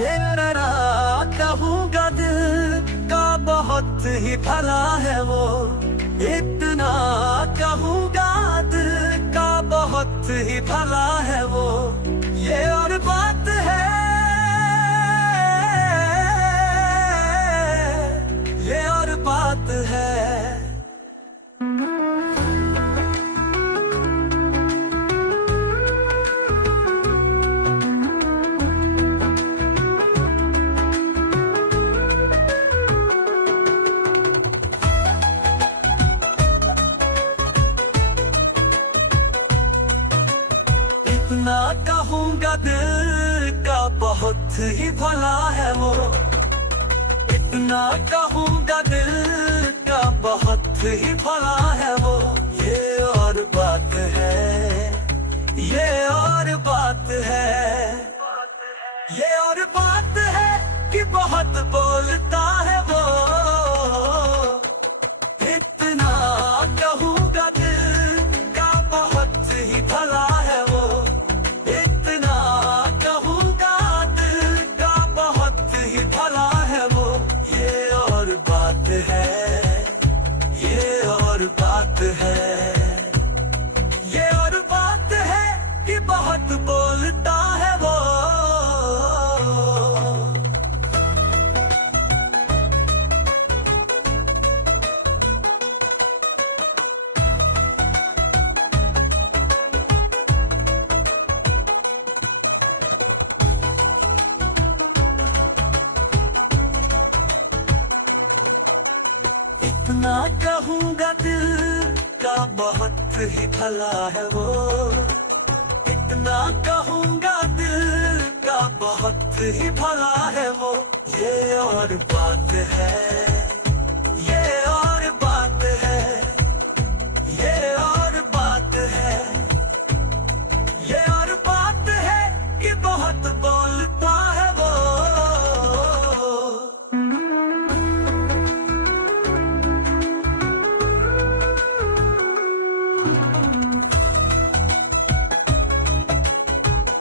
तेरा कहूँगा दिल का बहुत ही भला है वो, इतना कहूँगा दिल का बहुत ही भला है वो। ये और बात है, ये और बात है। इतना कहूँगा दिल का बहुत ही भला है वो, इतना कहूँगा दिल का बहुत ही भला है वो। ये और बात है, ये और बात है, ये और बात है कि बहुत बोलता है वो। इतना कहूँगा दिल का बहुत ही भला है वो, इतना कहूँगा दिल का बहुत ही भला है वो। ये और बात है, ये और बात है, ये और बात है कि बहुत बोलता है वो। इतना कहूँगा दिल का बहुत ही भला है वो, इतना कहूँगा दिल का बहुत ही भला है वो। ये और बात है,